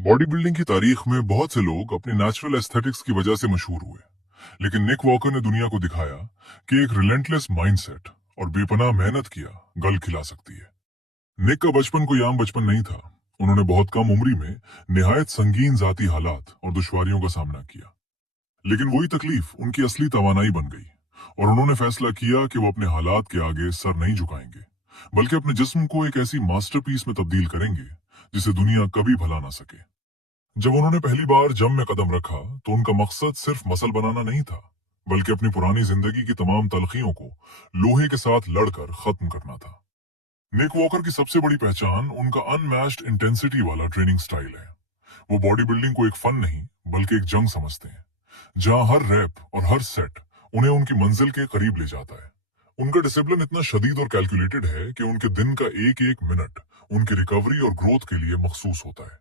Body building की तारीख में बहुत से लोग अपने नेचुरल एस्थेटिक्स की वजह से मशहूर हुए, लेकिन निक वॉकर ने दुनिया को दिखाया कि एक रिलेंटलेस माइंडसेट और बेपनाह मेहनत किया गल खिला सकती है। निक का बचपन कोई आम बचपन नहीं था। उन्होंने बहुत कम उम्री में निहायत संगीन जाती हालात और दुश्वारियों का सामना किया, लेकिन वही तकलीफ उनकी असली तवानाई बन गई और उन्होंने फैसला किया कि वो अपने हालात के आगे सर नहीं झुकाएंगे, बल्कि अपने जिस्म को एक ऐसी मास्टरपीस में तब्दील करेंगे जिसे दुनिया कभी भुला ना सके। जब उन्होंने पहली बार जिम में कदम रखा तो उनका मकसद सिर्फ मसल बनाना नहीं था, बल्कि अपनी पुरानी जिंदगी की तमाम तलखियों को लोहे के साथ लड़कर खत्म करना था। निक वॉकर की सबसे बड़ी पहचान उनका अनमैच्ड इंटेंसिटी वाला ट्रेनिंग स्टाइल है। वो बॉडी बिल्डिंग को एक फन नहीं बल्कि एक जंग समझते हैं, जहां हर रैप और हर सेट उन्हें उनकी मंजिल के करीब ले जाता है। उनका डिसिप्लिन इतना शदीद और कैलकुलेटेड है कि उनके दिन का एक एक मिनट उनकी रिकवरी और ग्रोथ के लिए मखसूस होता है।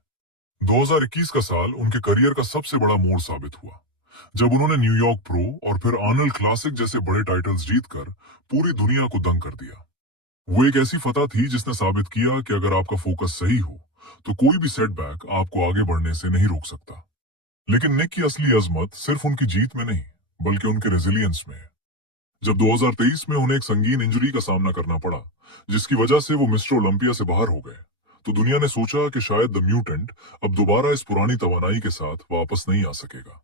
2021 का साल उनके करियर का सबसे बड़ा मोड़ साबित हुआ, जब उन्होंने न्यूयॉर्क प्रो और फिर आर्नल्ड क्लासिक जैसे बड़े टाइटल्स जीतकर पूरी दुनिया को दंग कर दिया। वो एक ऐसी फतह थी जिसने साबित किया कि अगर आपका फोकस सही हो तो कोई भी सेटबैक आपको आगे बढ़ने से नहीं रोक सकता। लेकिन निक की असली अजमत सिर्फ उनकी जीत में नहीं, बल्कि उनके रेजिलियंस में है। जब 2023 में उन्हें एक संगीन इंजरी का सामना करना पड़ा, जिसकी वजह से वो मिस्टर ओलंपिया से बाहर हो गए, तो दुनिया ने सोचा कि शायद द म्यूटेंट अब दोबारा इस पुरानी तवानाई के साथ वापस नहीं आ सकेगा।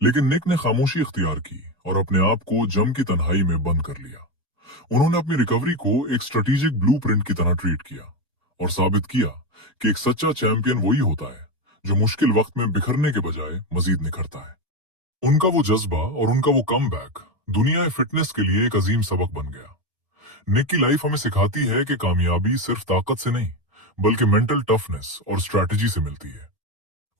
लेकिन निक ने खामोशी इख्तियार की और अपने आप को जम की तन्हाई में बंद कर लिया। उन्होंने अपनी रिकवरी को एक स्ट्रेटेजिक ब्लूप्रिंट की तरह ट्रीट किया और साबित किया कि एक सच्चा चैंपियन वही होता है जो मुश्किल वक्त में बिखरने के बजाय मजीद निखरता है। उनका वो जज्बा और उनका वो कमबैक दुनिया फिटनेस के लिए एक अजीम सबक बन गया। निक की लाइफ हमें सिखाती है कि कामयाबी सिर्फ ताकत से नहीं, बल्कि मेंटल टफनेस और स्ट्रैटेजी से मिलती है।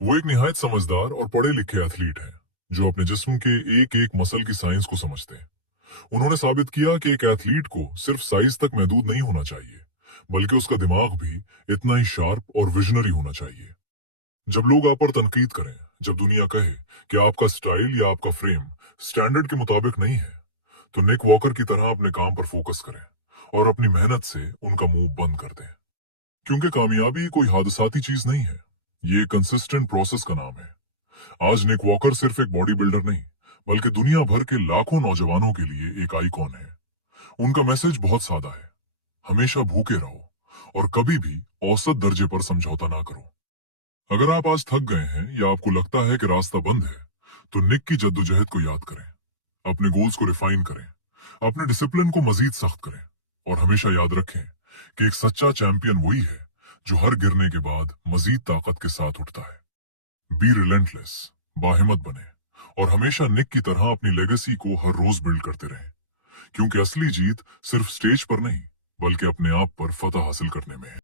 वो एक निहायत समझदार और पढ़े लिखे एथलीट हैं, जो अपने जिस्म के एक एक मसल की साइंस को समझते हैं। उन्होंने साबित किया कि एक एथलीट को सिर्फ साइज तक महदूद नहीं होना चाहिए, बल्कि उसका दिमाग भी इतना ही शार्प और विजनरी होना चाहिए। जब लोग आप पर तनकीद करें, जब दुनिया कहे कि आपका स्टाइल या आपका फ्रेम स्टैंडर्ड के मुताबिक नहीं है, तो निक वॉकर की तरह अपने काम पर फोकस करें और अपनी मेहनत से उनका मुंह बंद कर दें। क्योंकि कामयाबी कोई हादसाती चीज नहीं है, ये कंसिस्टेंट प्रोसेस का नाम है। आज निक वॉकर सिर्फ एक बॉडी बिल्डर नहीं, बल्कि दुनिया भर के लाखों नौजवानों के लिए एक आइकॉन है। उनका मैसेज बहुत सादा है: हमेशा भूखे रहो और कभी भी औसत दर्जे पर समझौता ना करो। अगर आप आज थक गए हैं या आपको लगता है कि रास्ता बंद है, तो निक की जद्दोजहद को याद करें, अपने गोल्स को रिफाइन करें, अपने डिसिप्लिन को मजीद सख्त करें और हमेशा याद रखें कि एक सच्चा चैंपियन वही है जो हर गिरने के बाद मजीद ताकत के साथ उठता है। बी रिलेंटलेस, बाहिम्मत बने और हमेशा निक की तरह अपनी लेगेसी को हर रोज बिल्ड करते रहें, क्योंकि असली जीत सिर्फ स्टेज पर नहीं, बल्कि अपने आप पर फतह हासिल करने में है।